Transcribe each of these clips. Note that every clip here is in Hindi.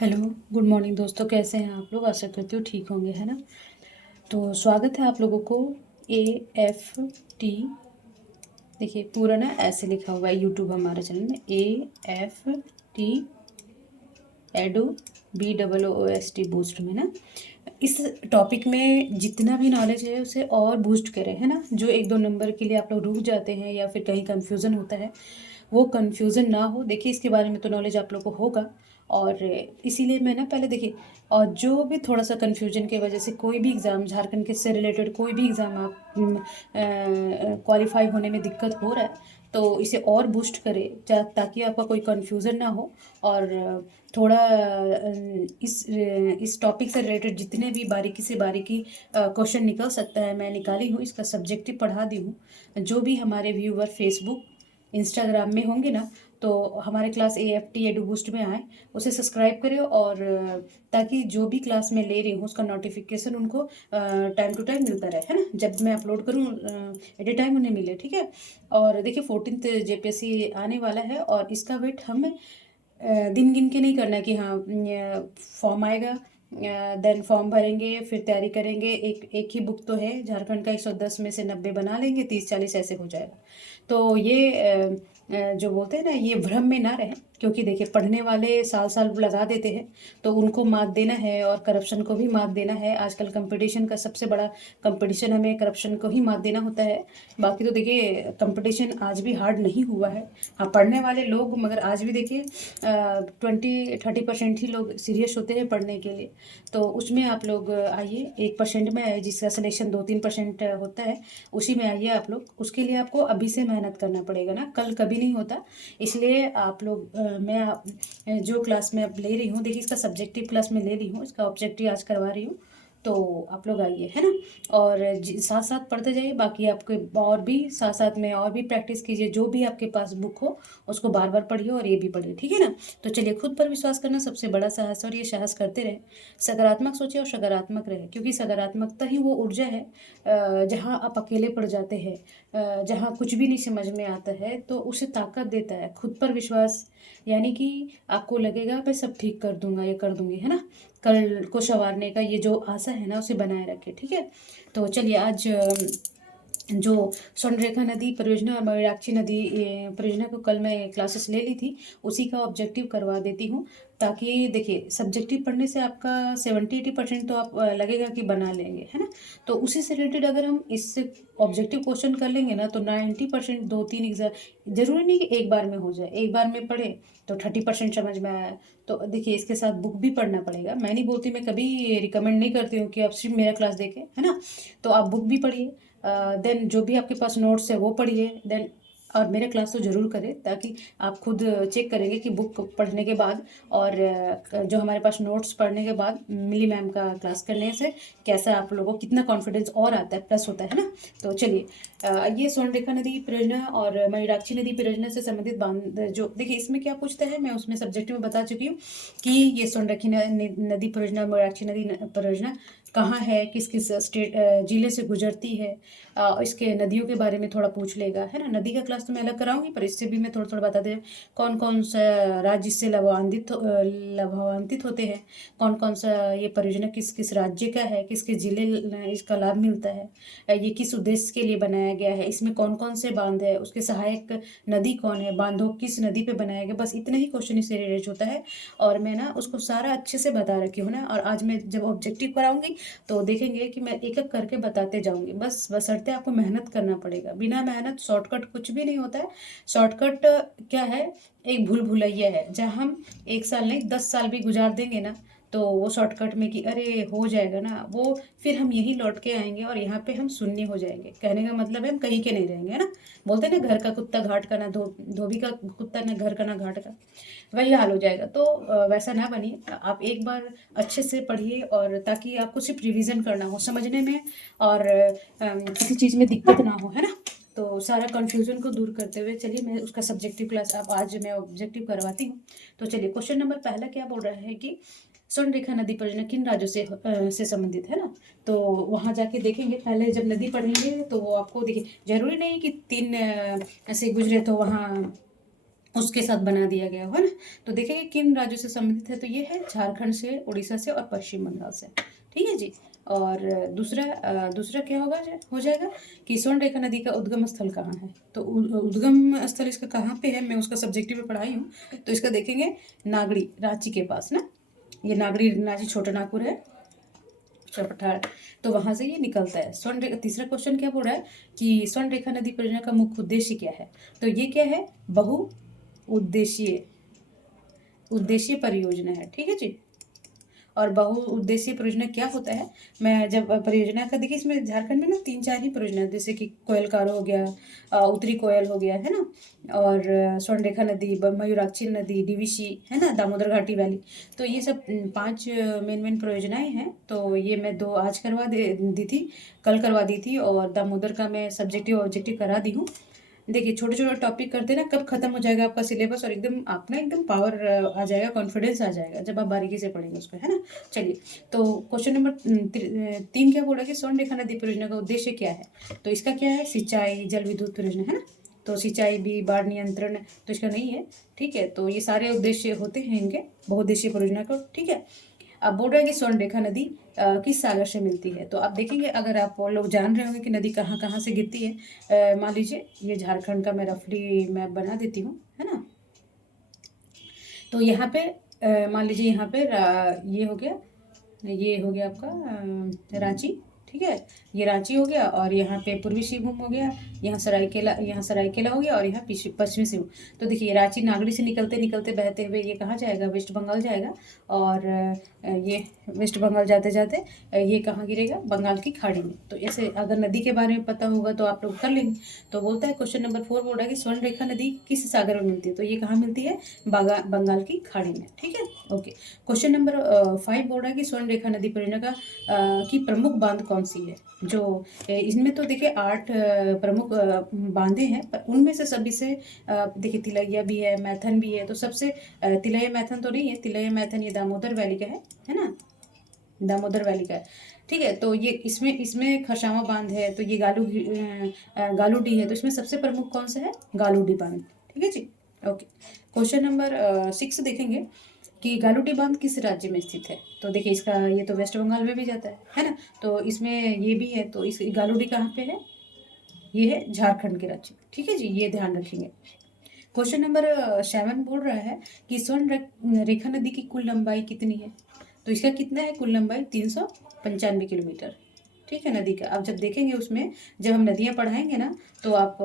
हेलो, गुड मॉर्निंग दोस्तों। कैसे हैं आप लोग? आशा करती हूँ ठीक होंगे, है ना। तो स्वागत है आप लोगों को ए एफ टी। देखिए पूरा ना ऐसे लिखा हुआ है यूट्यूब हमारे चैनल में, AFT एडो BOOST बूस्ट में ना। इस टॉपिक में जितना भी नॉलेज है उसे और बूस्ट करें, है ना। जो एक दो नंबर के लिए आप लोग रुक जाते हैं या फिर कहीं कंफ्यूजन होता है, वो कंफ्यूजन ना हो। देखिए इसके बारे में तो नॉलेज आप लोग को होगा, और इसीलिए मैं ना पहले देखिए, और जो भी थोड़ा सा कंफ्यूजन की वजह से कोई भी एग्ज़ाम झारखंड के से रिलेटेड कोई भी एग्ज़ाम आप क्वालिफाई होने में दिक्कत हो रहा है, तो इसे और बूस्ट करें ताकि आपका कोई कंफ्यूजन ना हो। और थोड़ा इस टॉपिक से रिलेटेड जितने भी बारीकी से बारीकी क्वेश्चन निकल सकता है मैं निकाली हूँ, इसका सब्जेक्टिव पढ़ा दी हूँ। जो भी हमारे व्यूअर फेसबुक इंस्टाग्राम में होंगे ना, तो हमारे क्लास AFT एडू बूस्ट में आए, उसे सब्सक्राइब करें, और ताकि जो भी क्लास में ले रही हूँ उसका नोटिफिकेशन उनको टाइम टू टाइम मिलता रहे, है ना। जब मैं अपलोड करूँ एट ए टाइम उन्हें मिले, ठीक है। और देखिए 14th JPSC आने वाला है, और इसका वेट हम दिन गिन के नहीं करना है कि हाँ फॉर्म आएगा, देन फॉर्म भरेंगे फिर तैयारी करेंगे। एक एक ही बुक तो है झारखंड का, 110 में से 90 बना लेंगे, 30-40 ऐसे हो जाएगा। तो ये जो बोलते हैं ना, ये भ्रम में ना रहे, क्योंकि देखिए पढ़ने वाले साल साल लगा देते हैं, तो उनको मात देना है और करप्शन को भी मात देना है। आजकल कंपटीशन का सबसे बड़ा कंपटीशन हमें करप्शन को ही मात देना होता है। बाकी तो देखिए कंपटीशन आज भी हार्ड नहीं हुआ है। हाँ, पढ़ने वाले लोग मगर आज भी देखिए 20-30% ही लोग सीरियस होते हैं पढ़ने के लिए। तो उसमें आप लोग आइए, 1% में आइए, जिसका सिलेक्शन 2-3% होता है, उसी में आइए आप लोग। उसके लिए आपको अभी से मेहनत करना पड़ेगा ना, कल कभी नहीं होता। इसलिए आप लोग जो क्लास में अब ले रही हूँ, देखिए इसका सब्जेक्टिव क्लास में ले रही हूँ, इसका ऑब्जेक्टिव आज करवा रही हूँ। तो आप लोग आइए, है ना। और साथ साथ पढ़ते जाइए, बाकी आपके और भी साथ साथ में और भी प्रैक्टिस कीजिए। जो भी आपके पास बुक हो उसको बार बार पढ़िए, और ये भी पढ़िए, ठीक है ना। तो चलिए, खुद पर विश्वास करना सबसे बड़ा साहस है, और ये साहस करते रहें। सकारात्मक सोचे और सकारात्मक रहे, क्योंकि सकारात्मकता ही वो ऊर्जा है जहाँ आप अकेले पड़ जाते हैं, जहाँ कुछ भी नहीं समझ में आता है, तो उसे ताकत देता है खुद पर विश्वास। यानी कि आपको लगेगा मैं सब ठीक कर दूंगा, ये कर दूंगी, है ना। कल को संवारने का ये जो आशा है ना, उसे बनाए रखे, ठीक है। तो चलिए, आज जो स्वर्णरेखा नदी परियोजना और मयूराक्षी नदी परियोजना को कल मैं क्लासेस ले ली थी, उसी का ऑब्जेक्टिव करवा देती हूँ। ताकि देखिए सब्जेक्टिव पढ़ने से आपका 70-80% तो आप लगेगा कि बना लेंगे, है ना। तो उसी से रिलेटेड अगर हम इससे ऑब्जेक्टिव क्वेश्चन कर लेंगे ना, तो 90% 2-3 एग्जाम, जरूरी नहीं कि एक बार में हो जाए। एक बार में पढ़े तो 30% समझ में आया। तो देखिए इसके साथ बुक भी पढ़ना पड़ेगा। मैं नहीं बोलती, मैं कभी रिकमेंड नहीं करती हूँ कि आप सिर्फ मेरा क्लास देखें, है ना। तो आप बुक भी पढ़िए, देन जो भी आपके पास नोट्स है वो पढ़िए, देन और मेरा क्लास तो ज़रूर करें, ताकि आप खुद चेक करेंगे कि बुक पढ़ने के बाद और जो हमारे पास नोट्स पढ़ने के बाद मिली मैम का क्लास करने से कैसा आप लोगों को कितना कॉन्फिडेंस और आता है, प्लस होता है ना। तो चलिए, ये स्वर्णरेखा नदी परियोजना और मयूराक्षी नदी परियोजना से संबंधित बांध, जो देखिए इसमें क्या पूछता है, मैं उसमें सब्जेक्ट में बता चुकी हूँ कि ये स्वर्णरेखी नदी परियोजना, मयूराक्षी नदी परियोजना कहाँ है, किस किस स्टेट जिले से गुजरती है, इसके नदियों के बारे में थोड़ा पूछ लेगा, है ना। नदी का क्लास तो मैं अलग कराऊंगी, पर इससे भी मैं थोड़ा थोड़ा बता दें कौन कौन सा राज्य इससे लाभान्वित होते हैं, कौन कौन सा ये परियोजना किस किस राज्य का है, किस किस जिले इसका लाभ मिलता है, ये किस उद्देश्य के लिए बनाया गया है, इसमें कौन कौन से बांध है, उसके सहायक नदी कौन है, बांधों किस नदी पे बनाया गया, बस इतना ही क्वेश्चन इससे रिलेटेड होता है। और मैं ना उसको सारा अच्छे से बता रखी हूँ ना, और आज मैं जब ऑब्जेक्टिव कराऊंगी तो देखेंगे कि मैं एक एक करके बताते जाऊंगी। बस बशर्ते आपको मेहनत करना पड़ेगा, बिना मेहनत शॉर्टकट कुछ भी नहीं होता है। शॉर्टकट क्या है, एक भूल भुलैया है, जहाँ हम 1 साल नहीं 10 साल भी गुजार देंगे ना, तो वो शॉर्टकट में कि अरे हो जाएगा ना, वो फिर हम यहीं लौट के आएंगे और यहाँ पे हम शून्य हो जाएंगे। कहने का मतलब है हम कहीं के नहीं रहेंगे, है ना। बोलते हैं ना, घर का कुत्ता घाट का ना, धोबी का कुत्ता ना घर का ना घाट का, वही हाल हो जाएगा। तो वैसा ना बनिए, आप एक बार अच्छे से पढ़िए, और ताकि आपको सिर्फ रिवीजन करना हो समझने में, और किसी चीज़ में दिक्कत ना हो, है ना। तो सारा कन्फ्यूजन को दूर करते हुए चलिए, मैं उसका सब्जेक्टिव क्लास अब आज मैं ऑब्जेक्टिव करवाती हूँ। तो चलिए, क्वेश्चन नंबर पहला क्या बोल रहा है कि स्वर्णरेखा नदी परियोजना किन राज्यों से संबंधित है ना। तो वहाँ जाके देखेंगे, पहले जब नदी पढ़ेंगे तो वो आपको देखिए, जरूरी नहीं कि 3 ऐसे गुजरे तो वहाँ उसके साथ बना दिया गया है ना। तो देखेंगे किन राज्यों से संबंधित है, तो ये है झारखंड से, उड़ीसा से और पश्चिम बंगाल से। ठीक है जी। और दूसरा क्या होगा, हो जाएगा कि स्वर्ण रेखा नदी का उद्गम स्थल कहाँ है। तो उद्गम स्थल इसका कहाँ पे है, मैं उसका सब्जेक्टिव में पढ़ाई हूँ। तो इसका देखेंगे नागड़ी, रांची के पास ना, ये नागड़ी रांची छोटा नागपुर है, चौपठार, तो वहां से ये निकलता है स्वर्ण रेखा। तीसरा क्वेश्चन क्या बोल रहा है कि स्वर्ण रेखा नदी परियोजना का मुख्य उद्देश्य क्या है। तो ये क्या है, बहु उद्देश्य परियोजना है। ठीक है जी। और बहुउद्देशीय परियोजना क्या होता है, मैं जब परियोजना का देखिए, इसमें झारखंड में ना 3-4 ही परियोजना है, जैसे कि कोयल कारो हो गया, उत्तरी कोयल हो गया है ना, और स्वर्णरेखा नदी, मयूराक्षी नदी, डीवीसी है ना, दामोदर घाटी वैली। तो ये सब 5 मेन परियोजनाएं हैं। तो ये मैं 2 आज करवा दी थी, कल करवा दी थी, और दामोदर का मैं सब्जेक्टिव ऑब्जेक्टिव करा दी हूँ। देखिए छोटे छोटे टॉपिक करते ना, कब खत्म हो जाएगा आपका सिलेबस, और एकदम आप ना एकदम पावर आ जाएगा, कॉन्फिडेंस आ जाएगा जब आप बारीकी से पढ़ेंगे उसको, है ना। चलिए, तो क्वेश्चन नंबर 3 क्या बोला कि स्वर्ण रेखा नदी परियोजना का उद्देश्य क्या है। तो इसका क्या है, सिंचाई, जल विद्युत परियोजना है ना। तो सिंचाई भी, बाढ़ नियंत्रण तो इसका नहीं है। ठीक है, तो ये सारे उद्देश्य होते हैं इनके बहुउद्देशीय परियोजना को। ठीक है, अब बोल रहे हैं कि स्वर्ण रेखा नदी किस सागर से मिलती है। तो आप देखेंगे, अगर आप लोग जान रहे होंगे कि नदी कहाँ कहाँ से गिरती है, मान लीजिए ये झारखंड का मैं रफली मैप बना देती हूँ, है ना। तो यहाँ पे मान लीजिए यहाँ पे ये हो गया आपका रांची। ठीक है, ये रांची हो गया, और यहाँ पे पूर्वी सिंहभूम हो गया, यहाँ सरायकेला हो गया, और यहाँ पश्चिमी सिंहभूम। तो देखिए रांची नागड़ी से निकलते निकलते बहते हुए ये कहाँ जाएगा, वेस्ट बंगाल जाएगा। और ये वेस्ट बंगाल जाते जाते ये कहाँ गिरेगा, बंगाल की खाड़ी में। तो ऐसे अगर नदी के बारे में पता होगा तो आप लोग कर लेंगे। तो बोलता है क्वेश्चन नंबर 4 बोल रहा है कि स्वर्ण रेखा नदी किस सागर में मिलती है। तो ये कहाँ मिलती है, बंगाल की खाड़ी में। ठीक है, ओके। क्वेश्चन नंबर 5 बोल रहा है कि स्वर्ण रेखा नदी परियोजना का की प्रमुख बांध कौन सी है। जो इसमें तो देखिए 8 प्रमुख बांधे हैं, पर उनमें से सभी से देखिए तिलैया भी है, मैथन भी है। तो सबसे तिलैया मैथन तो नहीं है, तिलैया मैथन ये दामोदर वैली का है ना, दामोदर वैली का है। ठीक है, तो ये इसमें खरसावां बांध है, तो ये गालूडी है। तो इसमें सबसे प्रमुख कौन सा है, गालूडी बांध। ठीक है जी, ओके। क्वेश्चन नंबर 6 देखेंगे कि गालूडी बांध किस राज्य में स्थित है। तो देखिए इसका, ये तो वेस्ट बंगाल में भी जाता है ना। तो इसमें ये भी है, तो इस गालूडी कहाँ पे है, ये है झारखंड के राज्य में। ठीक है जी, ये ध्यान रखेंगे। क्वेश्चन नंबर 7 बोल रहा है कि स्वर्ण रेखा नदी की कुल लंबाई कितनी है। तो इसका कितना है, कुल लंबाई 395 किलोमीटर। ठीक है, नदी का आप जब देखेंगे उसमें, जब हम नदियाँ पढ़ाएंगे ना, तो आप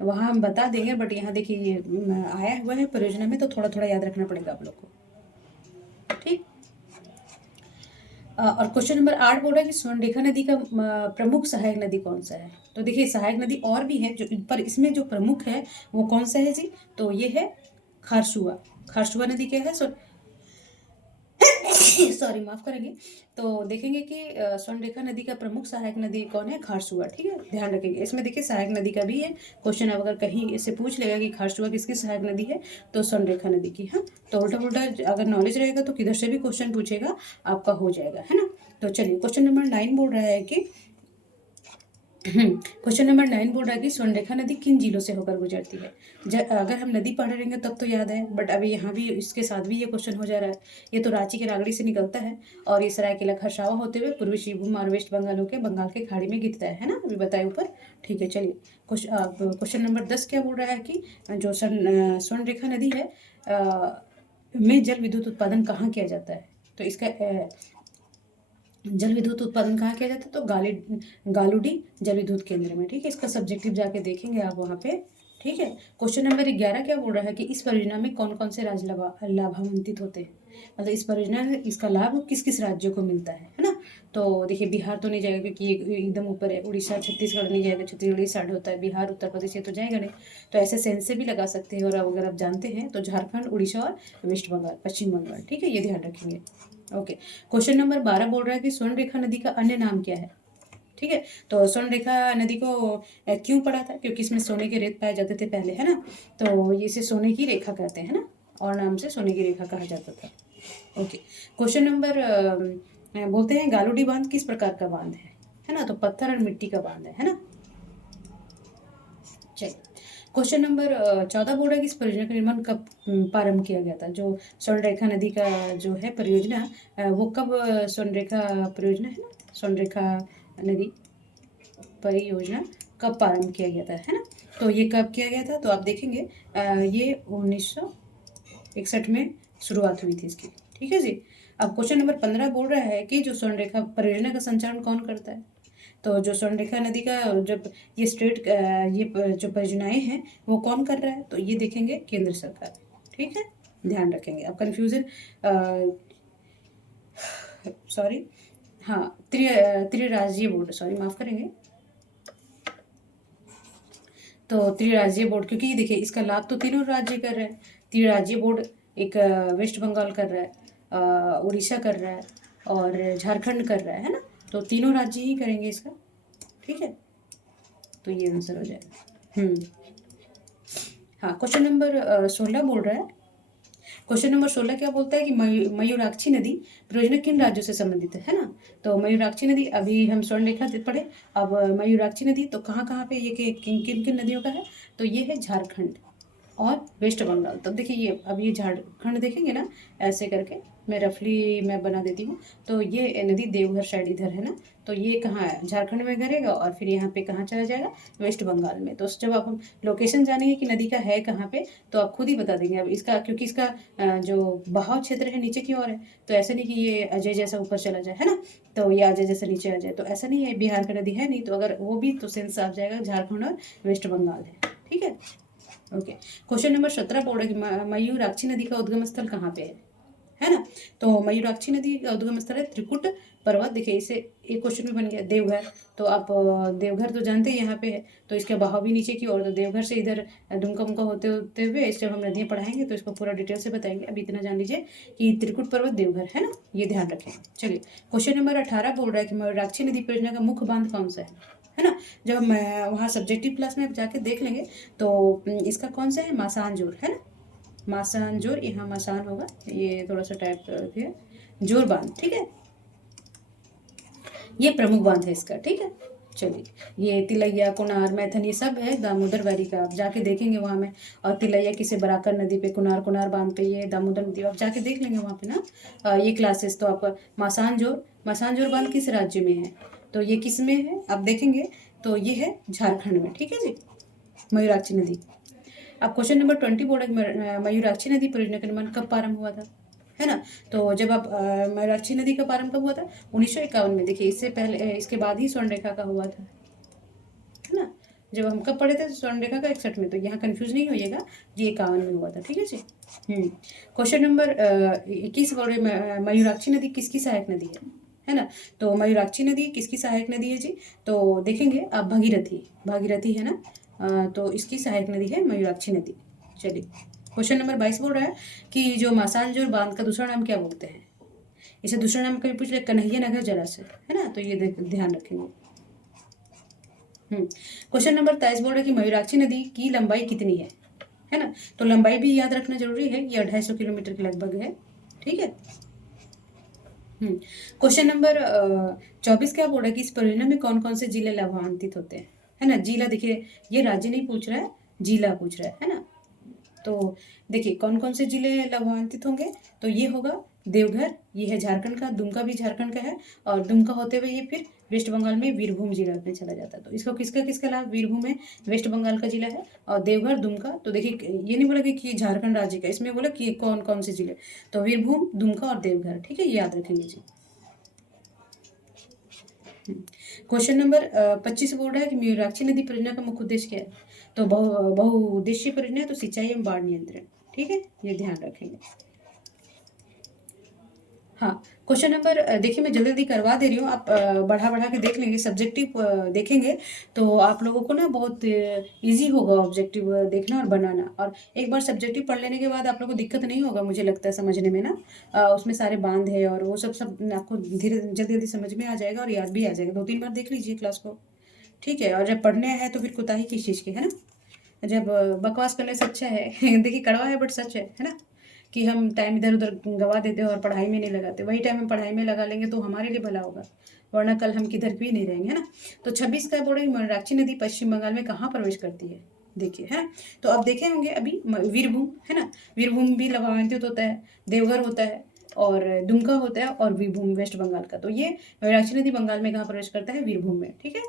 वहाँ हम बता देंगे, बट यहाँ देखिए ये आया हुआ है परियोजना में, तो थोड़ा थोड़ा याद रखना पड़ेगा आप लोग को। ठीक, और क्वेश्चन नंबर 8 बोल रहा है कि स्वर्ण रेखा नदी का प्रमुख सहायक नदी कौन सा है। तो देखिए सहायक नदी और भी है, जो पर इसमें जो प्रमुख है वो कौन सा है जी। तो ये है खारसुआ। खारसुआ नदी क्या है, सॉरी माफ करेंगे। तो देखेंगे कि स्वर्ण रेखा नदी का प्रमुख सहायक नदी कौन है, खारसुआ। ठीक है, ध्यान रखेंगे। इसमें देखिए सहायक नदी का भी है क्वेश्चन, अब अगर कहीं इससे पूछ लेगा कि खारसुआ किसकी सहायक नदी है, तो स्वर्ण रेखा नदी की। हाँ, तो उल्टा उल्टा अगर नॉलेज रहेगा तो किधर से भी क्वेश्चन पूछेगा आपका हो जाएगा, है ना। तो चलिए, क्वेश्चन नंबर 9 बोल रहा है कि क्वेश्चन नंबर 9 बोल रहा है कि स्वर्णरेखा नदी किन जिलों से होकर गुजरती है। अगर हम नदी पढ़ रहेंगे तब तो याद है, बट अभी यहाँ भी इसके साथ भी ये क्वेश्चन हो जा रहा है। ये तो रांची के नागड़ी से निकलता है, और ये सरायकेला खरसावा होते हुए पूर्वी सिंहभूम और वेस्ट बंगाल होकर बंगाल के खाड़ी में गिरता है ना, अभी बताए ऊपर। ठीक है, चलिए क्वेश्चन नंबर 10 क्या बोल रहा है कि जो स्वर्ण रेखा नदी है में जल विद्युत उत्पादन कहाँ किया जाता है। तो इसका जल विद्युत उत्पादन कहाँ किया जाता है, तो गालूडी जल विद्युत केंद्र में। ठीक है, इसका सब्जेक्टिव जाके देखेंगे आप वहाँ पे। ठीक है, क्वेश्चन नंबर 11 क्या बोल रहा है कि इस परियोजना में कौन कौन से राज्य लाभान्वित होते हैं। मतलब इस परियोजना में इसका लाभ किस किस राज्यों को मिलता है ना। तो देखिए बिहार तो नहीं जाएगा, क्योंकि ये एकदम ऊपर है। उड़ीसा छत्तीसगढ़ नहीं जाएगा, छत्तीसगढ़ इस साइड होता है। बिहार उत्तर प्रदेश ये तो जाएगा नहीं। तो ऐसे सेंस से भी लगा सकते हैं, और अगर आप जानते हैं तो झारखंड, उड़ीसा और वेस्ट बंगाल, पश्चिम बंगाल। ठीक है, ये ध्यान रखेंगे। ओके, क्वेश्चन नंबर 12 बोल रहा है कि स्वर्ण रेखा नदी का अन्य नाम क्या है। ठीक है, तो स्वर्ण रेखा नदी को क्यों पढ़ा था, क्योंकि इसमें सोने के रेत पाए जाते थे पहले, है ना। तो ये इसे सोने की रेखा कहते हैं ना, और नाम से सोने की रेखा कहा जाता था। ओके, क्वेश्चन नंबर बोलते हैं गालूडी बांध किस प्रकार का बांध है ना। तो पत्थर और मिट्टी का बांध है ना। चलिए, क्वेश्चन नंबर 14 बोर्ड है कि इस परियोजना का निर्माण कब प्रारंभ किया गया था। जो स्वर्णरेखा नदी का जो है परियोजना, वो कब स्वर्णरेखा परियोजना है ना, स्वर्णरेखा नदी परियोजना कब प्रारंभ किया गया था, है ना। तो ये कब किया गया था, तो आप देखेंगे ये 1961 में शुरुआत हुई थी इसकी, ठीक है जी। अब क्वेश्चन नंबर 15 बोल रहा है कि जो स्वर्णरेखा परियोजना का संचालन कौन करता है। तो जो स्वर्णरेखा नदी का जब ये जो परियोजनाएं हैं वो कौन कर रहा है, तो ये देखेंगे केंद्र सरकार, ठीक है, ध्यान रखेंगे। अब कन्फ्यूजन सॉरी, हाँ, त्रिराज्यीय बोर्ड, सॉरी माफ करेंगे। तो त्रिराज्यीय बोर्ड, क्योंकि ये देखिए इसका लाभ तो तीनों राज्य कर रहे हैं। त्रिराज्यीय बोर्ड एक वेस्ट बंगाल कर रहा है, उड़ीसा कर रहा है और झारखंड कर रहा है ना। तो तीनों राज्य ही करेंगे इसका, ठीक है। तो ये आंसर हो जाएगा। हाँ, क्वेश्चन नंबर 16 बोल रहा है। क्वेश्चन नंबर 16 क्या बोलता है कि मयूराक्षी नदी परियोजना किन राज्यों से संबंधित है ना। तो मयूराक्षी नदी, अभी हम स्वर्णरेखा पढ़े, अब मयूराक्षी नदी तो कहाँ कहाँ पे ये किन किन किन नदियों का है, तो ये है झारखंड और वेस्ट बंगाल। तब देखिए ये, अब ये झारखंड देखेंगे ना, ऐसे करके मैं रफली मैप बना देती हूँ। तो ये नदी देवघर साइड इधर है ना, तो ये कहाँ है, झारखंड में गिरेगा और फिर यहाँ पे कहाँ चला जाएगा, वेस्ट बंगाल में। तो जब आप हम लोकेशन जानेंगे कि नदी का है कहाँ पे, तो आप खुद ही बता देंगे। अब इसका, क्योंकि इसका जो बहाव क्षेत्र है नीचे की ओर है, तो ऐसा नहीं कि ये अजय जैसा ऊपर चला जाए, है ना। तो ये अजय जैसा नीचे आ जाए, तो ऐसा नहीं है, बिहार का नदी है नहीं, तो अगर वो भी तो सेंस आ जाएगा, झारखंड और वेस्ट बंगाल है, ठीक है। ओके, क्वेश्चन नंबर 17 बोल रहा है कि मयूराक्षी नदी का उद्गम स्थल कहाँ पे है ना। तो मयूराक्षी नदी का उद्गम स्थल है त्रिकुट पर्वत। देखिए इसे एक क्वेश्चन भी बन गया, देवघर। तो आप देवघर तो जानते हैं यहाँ पे है, तो इसका बहाव भी नीचे की ओर, तो देवघर से इधर दुमका मुमका होते होते हुए इस जब हम नदियाँ पढ़ाएंगे तो इसको पूरा डिटेल से बताएंगे। अभी इतना जान लीजिए कि त्रिकुट पर्वत देवघर है ना, ये ध्यान रखेंगे। चलिए, क्वेश्चन नंबर 18 बोल रहा है कि मयूराक्षी नदी परियोजना का मुख्य बांध कौन सा है ना। जब हम वहाँ सब्जेक्टिव क्लास में जाके देख लेंगे तो इसका कौन सा है, मासानजोर है ना, मासानजोर, यहाँ मसान होगा, ये थोड़ा सा टाइप करके जोर बांध, ठीक है, ये प्रमुख बांध है इसका, ठीक है। चलिए, ये तिलैया, कुनार, मैथन, ये सब है दामोदर वैली का, आप जाके देखेंगे वहाँ में। और तिलैया किसे बराकर नदी पे, कुनार बांध पे, ये दामोदर नदी, आप जाके देख लेंगे वहाँ पे ना ये क्लासेस। तो आप मासानजोर बांध किस राज्य में है, तो ये किस में है आप देखेंगे, तो ये है झारखंड में, ठीक है जी, मयूराक्षी नदी। अब क्वेश्चन नंबर 20 बोर्ड मयूराक्षी नदी परियोजना का निर्माण कब प्रारंभ हुआ था, है ना। तो जब आप मयूराक्षी नदी का प्रारंभ कब हुआ था, 1951 में। देखिए इससे पहले, इसके बाद ही स्वर्णरेखा का हुआ था, है ना। जब हम कब पढ़े थे, स्वर्णरेखा का 61 में, तो यहाँ कंफ्यूज नहीं होइएगा जी, 51 में हुआ था, ठीक है जी। क्वेश्चन नंबर 21 बोर्ड मयूराक्षी नदी किसकी सहायक नदी है ना। तो मयूराक्षी नदी किसकी सहायक नदी है जी, तो देखेंगे आप, भागीरथी है ना, तो इसकी सहायक नदी है मयूराक्षी नदी। चलिए, क्वेश्चन नंबर 22 बोल रहा है कि जो मासानजोर बांध का दूसरा नाम क्या बोलते हैं। इसे दूसरा नाम कभी पूछ ले, कन्हैया नगर जलाशय, है ना, तो ये ध्यान रखेंगे। क्वेश्चन नंबर 23 बोल रहा है कि मयूराक्षी नदी की लंबाई कितनी है ना। तो लंबाई भी याद रखना जरूरी है, ये 250 किलोमीटर के लगभग है, ठीक है। क्वेश्चन नंबर 24 क्या बोल रहा है कि इस परियोजना में कौन कौन से जिले लाभान्वित होते हैं, है ना। जिला देखिए, ये राज्य नहीं पूछ रहा है, जिला पूछ रहा है ना। तो देखिए कौन कौन से जिले लाभान्वित होंगे, तो ये होगा देवघर, ये है झारखंड का, दुमका भी झारखंड का है, और दुमका होते हुए ये फिर वेस्ट बंगाल में वीरभूम जिला में चला जाता है। तो इसको किसका किसका लाभ, वीरभूम है, वेस्ट बंगाल का जिला है, और देवघर, दुमका। तो देखिए ये नहीं बोला कि झारखंड राज्य का, इसमें बोला कि कौन कौन से जिले, तो वीरभूम, दुमका और देवघर, ठीक है, ये याद रखेंगे जी। क्वेश्चन नंबर 25 बोल रहा है कि मयूराक्षी नदी परियोजना का मुख्य उद्देश्य क्या है, तो बहुउद्देशीय परियोजना है, तो सिंचाई एवं बाढ़ नियंत्रण, ठीक है, ये ध्यान रखेंगे। हाँ, क्वेश्चन नंबर देखिए मैं जल्दी जल्दी करवा दे रही हूँ, आप बढ़ा बढ़ा के देख लेंगे, सब्जेक्टिव देखेंगे तो आप लोगों को ना बहुत इजी होगा ऑब्जेक्टिव देखना और बनाना। और एक बार सब्जेक्टिव पढ़ लेने के बाद आप लोगों को दिक्कत नहीं होगा, मुझे लगता है समझने में ना। उसमें सारे बांध है और वो सब आपको धीरे जल्दी जल्दी समझ में आ जाएगा और याद भी आ जाएगा। 2-3 बार देख लीजिए क्लास को, ठीक है। और जब पढ़ने हैं तो फिर कोताही किस चीज़ की, है ना। जब बकवास करने से अच्छा है देखिए कड़वा है बट सच है ना, कि हम टाइम इधर उधर गंवा देते हैं और पढ़ाई में नहीं लगाते। वही टाइम हम पढ़ाई में लगा लेंगे तो हमारे लिए भला होगा, वरना कल हम किधर भी नहीं रहेंगे, है ना। तो 26 का बोर्ड मयूराक्षी नदी पश्चिम बंगाल में कहाँ प्रवेश करती है, देखिए है ना। तो आप देखे होंगे अभी वीरभूम है ना, वीरभूम भी लाभान्वित होता है, देवघर होता है और दुमका होता है और वीरभूम वेस्ट बंगाल का। तो ये मयूराक्षी नदी बंगाल में कहाँ प्रवेश करता है? वीरभूम में। ठीक है,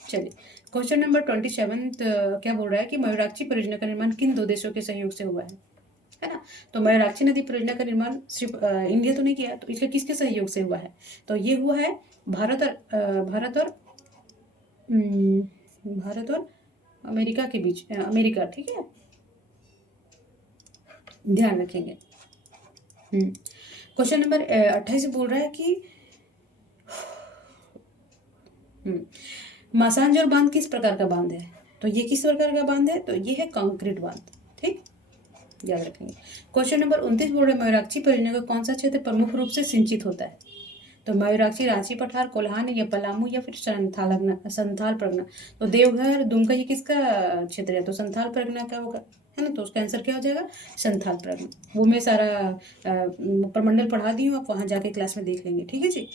चलिए क्वेश्चन नंबर 27 क्या बोल रहा है कि मयूराक्षी परियोजना का निर्माण किन दो देशों के सहयोग से हुआ है ना। तो मयूराक्षी नदी परियोजना का निर्माण सिर्फ इंडिया तो नहीं किया, तो इसका किसके सहयोग से हुआ है? तो ये हुआ है भारत और अमेरिका के बीच, अमेरिका। ठीक है, ध्यान रखेंगे। क्वेश्चन नंबर 28 बोल रहा है कि मासांजोर बांध किस प्रकार का बांध है? तो ये किस प्रकार का बांध है? तो ये है कंक्रीट बांध। ठीक, याद रखेंगे। क्वेश्चन नंबर 29 बोल रहे हैं मयूराक्षी परियोजना का कौन सा क्षेत्र प्रमुख रूप से सिंचित होता है? तो मयूराक्षी रांची पठार, कोल्हान या पलामू या फिर संथाल परगना। तो देवघर दुमका ये किसका क्षेत्र है? तो संथाल परगना का होगा, है ना। तो उसका आंसर क्या हो जाएगा? संथाल परगना। वो मैं सारा प्रमंडल पढ़ा दी हूँ, आप वहाँ जाके क्लास में देख लेंगे। ठीक है जी।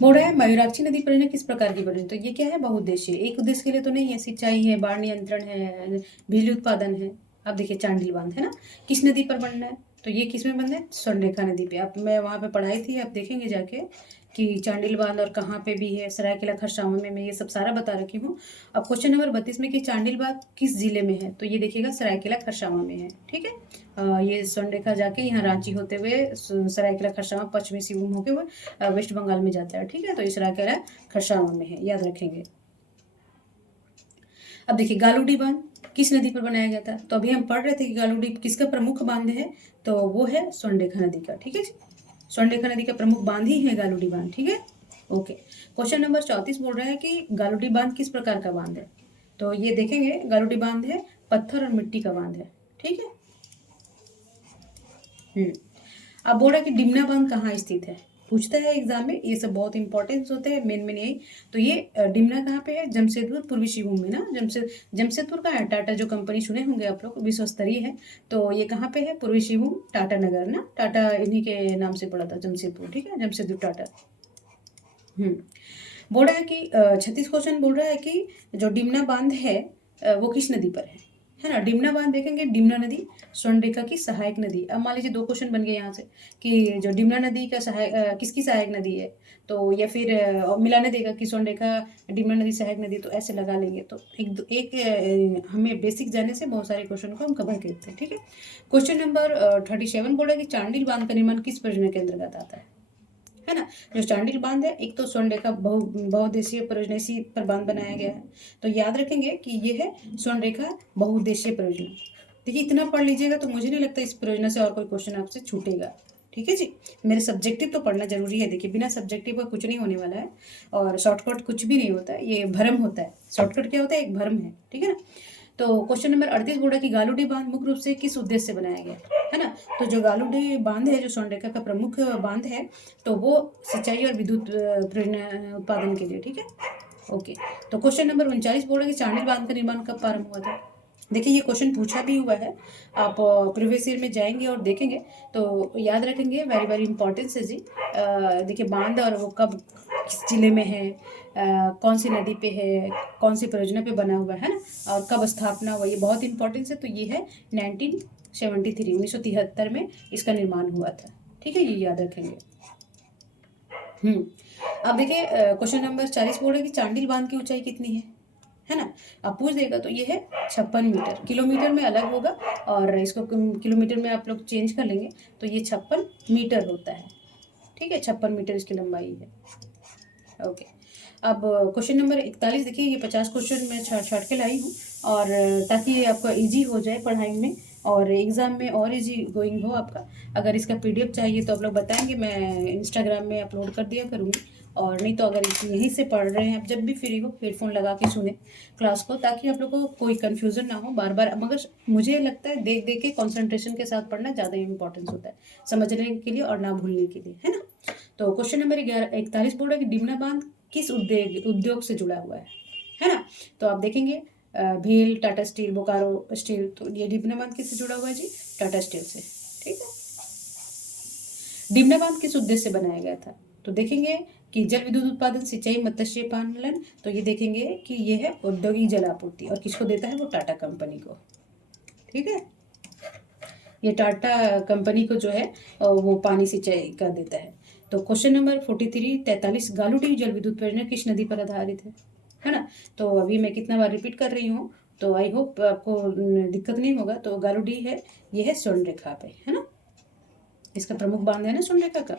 बोल रहा है मयूराक्षी नदी परियोजना किस प्रकार की परियोजना? तो ये क्या है? बहुउद्देशीय। एक उद्देश्य के लिए तो नहीं है, सिंचाई है, बाढ़ नियंत्रण है, बिजली उत्पादन है। अब देखिए चांडिल बांध है ना, किस नदी पर बनना है? तो ये किस में बनना है? स्वर्णरेखा नदी पे। अब मैं वहाँ पे पढ़ाई थी, आप देखेंगे जाके कि चांडिल बांध और कहाँ पे भी है, सरायकेला खरसावां में, मैं ये सब सारा बता रखी हूँ। अब क्वेश्चन नंबर 32 में कि चांडिल बांध किस जिले में है? तो ये देखिएगा सरायकेला खरसावां में है। ठीक है, ये स्वर्णरेखा जाके यहाँ रांची होते हुए सरायकेला खरसावां पश्चिमी सिंहभूम होते हुए वेस्ट बंगाल में जाता है। ठीक है, तो ये सरायकेला खरसावां में है, याद रखेंगे। अब देखिए गालूडी बांध किस नदी पर बनाया गया था? तो अभी हम पढ़ रहे थे कि गालूडी किसका प्रमुख बांध है? तो वो है स्वर्णरेखा नदी का। ठीक है, स्वर्णरेखा नदी का प्रमुख बांध ही है गालूडी बांध। ठीक है, ओके। क्वेश्चन नंबर 34 बोल रहा है कि गालूडी बांध किस प्रकार का बांध है? तो ये देखेंगे गालूडी बांध है पत्थर और मिट्टी का बांध है। ठीक है, अब बोल रहा है कि डिमना बांध कहाँ स्थित है? पूछता है एग्जाम में, ये सब बहुत इंपॉर्टेंस होते हैं, मेन में यही। तो ये डिमना कहाँ पे है? जमशेदपुर पूर्वी सिंहभूम में ना। जमशेदपुर का है, टाटा जो कंपनी सुने होंगे आप लोग, विश्व स्तरीय है। तो ये कहाँ पे है? पूर्वी सिंहभूम, टाटा नगर ना, टाटा इन्हीं के नाम से पड़ा था जमशेदपुर। ठीक है, जमशेदपुर टाटा। बोल रहा है कि 36 क्वेश्चन बोल रहा है कि जो डिमना बांध है वो किस नदी पर है ना। डिमना बांध देखेंगे, डिमना नदी स्वर्णरेखा की सहायक नदी। अब मान लीजिए 2 क्वेश्चन बन गए यहाँ से कि जो डिमना नदी का किसकी सहायक नदी है? तो या फिर मिलाने देगा कि स्वर्णरेखा डिमना नदी सहायक नदी, तो ऐसे लगा लेंगे। तो हमें बेसिक जानने से बहुत सारे क्वेश्चन को हम कवर करते हैं। ठीक है, क्वेश्चन नंबर 37 बोल रहा है कि चांडिल बांध का निर्माण किस परियोजना के अंतर्गत आता है ना। जो चांडिल बांध है, एक तो स्वर्णरेखा बहुउद्देशीय परियोजना, इसी पर बांध बनाया गया है। तो याद रखेंगे कि ये है स्वर्णरेखा बहुउद्देशीय परियोजना। देखिए इतना पढ़ लीजिएगा तो मुझे नहीं लगता इस परियोजना से और कोई क्वेश्चन आपसे छूटेगा। ठीक है जी, मेरे सब्जेक्टिव तो पढ़ना जरूरी है। देखिए बिना सब्जेक्टिव का कुछ नहीं होने वाला है, और शॉर्टकट कुछ भी नहीं होता है, ये भ्रम होता है। शॉर्टकट क्या होता है? एक भ्रम है। ठीक है ना। तो क्वेश्चन नंबर 38 बोल रहा है कि गालूडी बांध मुख्य रूप से किस उद्देश्य से बनाया गया है ना। तो जो गालूडी बांध है, जो स्वर्णरेखा का प्रमुख बांध है, तो वो सिंचाई और विद्युत उत्पादन के लिए। ठीक है, ओके। तो क्वेश्चन नंबर 39 बोल रहा है कि चांडिल बांध का निर्माण कब प्रारंभ हुआ था? देखिए ये क्वेश्चन पूछा भी हुआ है, आप प्रीवियस ईयर में जाएंगे और देखेंगे तो याद रखेंगे। वेरी वेरी इंपॉर्टेंस है जी। देखिए बांध और वो कब, किस जिले में है, कौन सी नदी पे है, कौन सी परियोजना पे बना हुआ है ना, और कब स्थापना हुआ, ये बहुत इंपॉर्टेंस है। तो ये है 1973 में इसका निर्माण हुआ था। ठीक है, ये याद रखेंगे। अब देखिए क्वेश्चन नंबर 40 बोल रहे कि चांडिल बांध की ऊंचाई कितनी है ना। आप पूछ देगा तो ये है 56 मीटर। किलोमीटर में अलग होगा, और इसको किलोमीटर में आप लोग चेंज कर लेंगे, तो ये 56 मीटर होता है। ठीक है, 56 मीटर इसकी लंबाई है। ओके, अब क्वेश्चन नंबर 41 देखिए, ये 50 क्वेश्चन मैं छाट के लाई हूँ, और ताकि ये आपका इजी हो जाए पढ़ाई में, और एग्ज़ाम में और इजी गोइंग हो आपका। अगर इसका पीडीएफ चाहिए तो आप लोग बताएंगे, मैं इंस्टाग्राम में अपलोड कर दिया करूँगी। और नहीं तो अगर यहीं से पढ़ रहे हैं आप, जब भी फ्री हो हेडफोन लगा के सुने क्लास को, ताकि आप लोग को कोई कन्फ्यूज़न ना हो बार बार। मगर मुझे लगता है देख देख के कॉन्सेंट्रेशन के साथ पढ़ना ज़्यादा इंपॉर्टेंस होता है, समझने के लिए और ना भूलने के लिए, है ना। तो क्वेश्चन नंबर 41 बोल रहा है कि डिमना बांध किस उद्योग से जुड़ा हुआ है ना। तो आप देखेंगे भेल, टाटा स्टील, बोकारो स्टील। तो ये डिमना बांध किससे जुड़ा हुआ है जी? टाटा स्टील से। ठीक है, डिमना बांध किस उद्देश्य से बनाया गया था? तो देखेंगे कि जल विद्युत उत्पादन, सिंचाई, मत्स्य पालन, तो ये देखेंगे कि ये है औद्योगिक जल आपूर्ति, और किसको देता है, वो टाटा कंपनी को। ठीक है, ये टाटा कंपनी को जो है वो पानी सिंचाई का देता है। तो क्वेश्चन नंबर 43 गालुडी जल विद्युत परियोजना किस नदी पर आधारित है ना। तो अभी मैं कितना बार रिपीट कर रही हूँ, तो आई होप आपको दिक्कत नहीं होगा। तो गालुडी है, ये है स्वर्ण रेखा पे, है ना, इसका प्रमुख बांध है ना स्वर्ण रेखा का।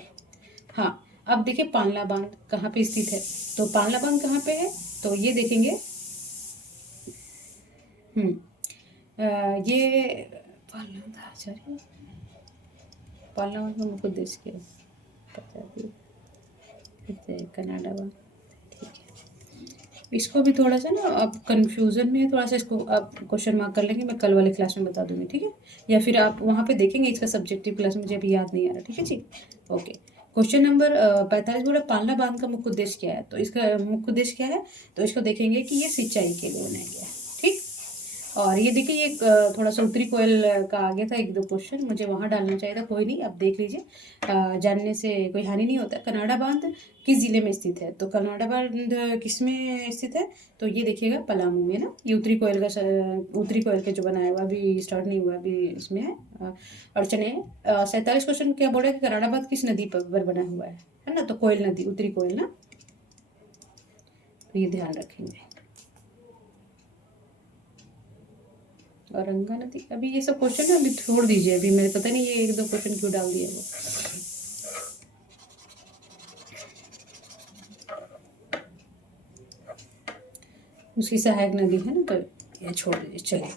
हाँ, अब देखिए पालना बांध कहाँ पे स्थित है। तो पालना बांध कहाँ पे है, तो ये देखेंगे ये पालना था, सॉरी, पालना बांध का मुख्य उद्देश्य क्या है, कनाडा बांध। ठीक है, इसको भी थोड़ा सा ना आप कंफ्यूजन में है थोड़ा सा, इसको आप क्वेश्चन मार्क कर लेंगे, मैं कल वाले क्लास में बता दूंगी। ठीक है, या फिर आप वहाँ पे देखेंगे इसका सब्जेक्टिव क्लास, मुझे अभी याद नहीं आ रहा। ठीक है जी, ओके। क्वेश्चन नंबर 45 बोला पालना बांध का मुख्य उद्देश्य क्या है। तो इसका मुख्य उद्देश्य क्या है, तो इसको देखेंगे कि ये सिंचाई के लिए बनाया गया है। ठीक, और ये देखिए ये थोड़ा सा उत्तरी कोयल का आ गया था, एक दो क्वेश्चन मुझे वहाँ डालना चाहिए था, कोई नहीं, आप देख लीजिए, जानने से कोई हानि नहीं होता। कनाडा बांध किस जिले में स्थित है, तो कनाडा बांध किस में स्थित है, तो ये देखिएगा पलामू में ना। ये उत्तरी कोयल का उत्तरी कोयल के जो बनाया हुआ, अभी स्टार्ट नहीं हुआ, अभी इसमें है अड़चन है। 47 क्वेश्चन क्या बोला कि कनाडा बांध किस नदी पर बना हुआ है ना, तो कोयल नदी, उत्तरी कोयल ना, तो ये ध्यान रखेंगे। और गंगा नदी, अभी ये सब क्वेश्चन है अभी छोड़ दीजिए, अभी मेरे पता नहीं ये एक दो क्वेश्चन क्यों डाल दिए वो। उसकी सहायक नदी है ना, तो ये छोड़ दीजिए, चलिए।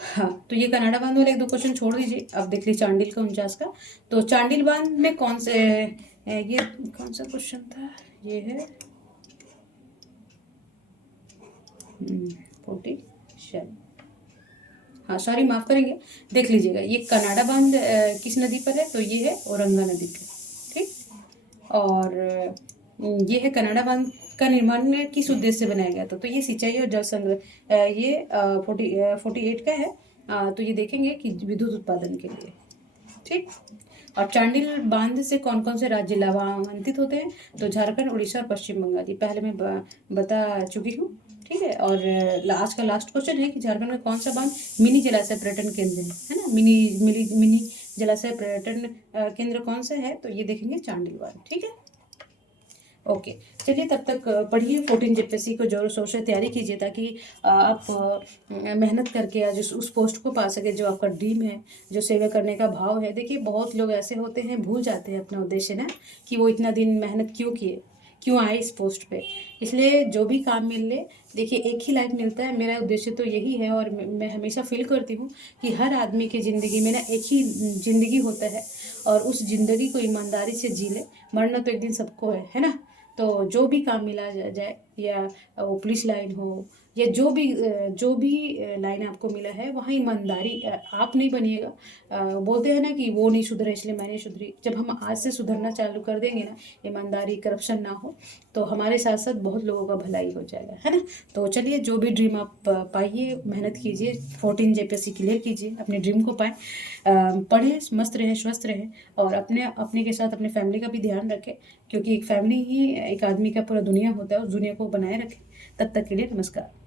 हाँ, तो ये कनाडा बांध वाले एक दो क्वेश्चन छोड़ दीजिए, अब देख लीजिए चांडिल का 49 का। तो चांडिल बांध में कौन से, ये कौन सा क्वेश्चन था, ये है 47, हाँ सॉरी माफ़ करेंगे, देख लीजिएगा ये कनाडा बांध किस नदी पर है, तो ये है औरंगा नदी पर। ठीक, और ये है कनाडा बांध का निर्माण किस उद्देश्य से बनाया गया था, तो ये सिंचाई और जल संग्रह, ये 48 का है। तो ये देखेंगे कि विद्युत उत्पादन के लिए। ठीक, और चांडिल बांध से कौन कौन से राज्य लाभान्वित होते हैं, तो झारखंड, उड़ीसा और पश्चिम बंगाल, ये पहले मैं बता चुकी हूँ। ठीक है, और आज का लास्ट क्वेश्चन है कि झारखंड में कौन सा बांध मिनी जलाशय पर्यटन केंद्र है ना, मिनी जलाशय पर्यटन केंद्र कौन सा है, तो ये देखेंगे चांडिल बांध। ठीक है, ओके, चलिए तब तक पढ़िए 14 जेपीएससी को जोर शोर से तैयारी कीजिए, ताकि आप मेहनत करके आज उस पोस्ट को पा सके जो आपका ड्रीम है, जो सेवा करने का भाव है। देखिए बहुत लोग ऐसे होते हैं, भूल जाते हैं अपना उद्देश्य ना, कि वो इतना दिन मेहनत क्यों किए, क्यों आए इस पोस्ट पे। इसलिए जो भी काम मिल ले, देखिए एक ही लाइफ मिलता है, मेरा उद्देश्य तो यही है। और मैं हमेशा फील करती हूँ कि हर आदमी की ज़िंदगी में ना एक ही ज़िंदगी होता है, और उस ज़िंदगी को ईमानदारी से जी ले, मरना तो एक दिन सबको है ना। तो जो भी काम मिला जाए, या वो पुलिस लाइन हो, या जो भी लाइन आपको मिला है, वहाँ ईमानदारी आप नहीं बनिएगा। बोलते हैं ना कि वो नहीं सुधरे इसलिए मैं नहीं सुधरी। जब हम आज से सुधरना चालू कर देंगे ना, ईमानदारी करप्शन ना हो, तो हमारे साथ साथ बहुत लोगों का भलाई हो जाएगा, है ना। तो चलिए जो भी ड्रीम आप पाइए, मेहनत कीजिए, 14 जेपीएससी क्लियर कीजिए, अपने ड्रीम को पाएँ, पढ़ें, मस्त रहें, स्वस्थ रहें, और अपने के साथ अपने फैमिली का भी ध्यान रखें, क्योंकि एक फैमिली ही एक आदमी का पूरा दुनिया होता है, उस दुनिया को बनाए रखें। तब तक के लिए नमस्कार।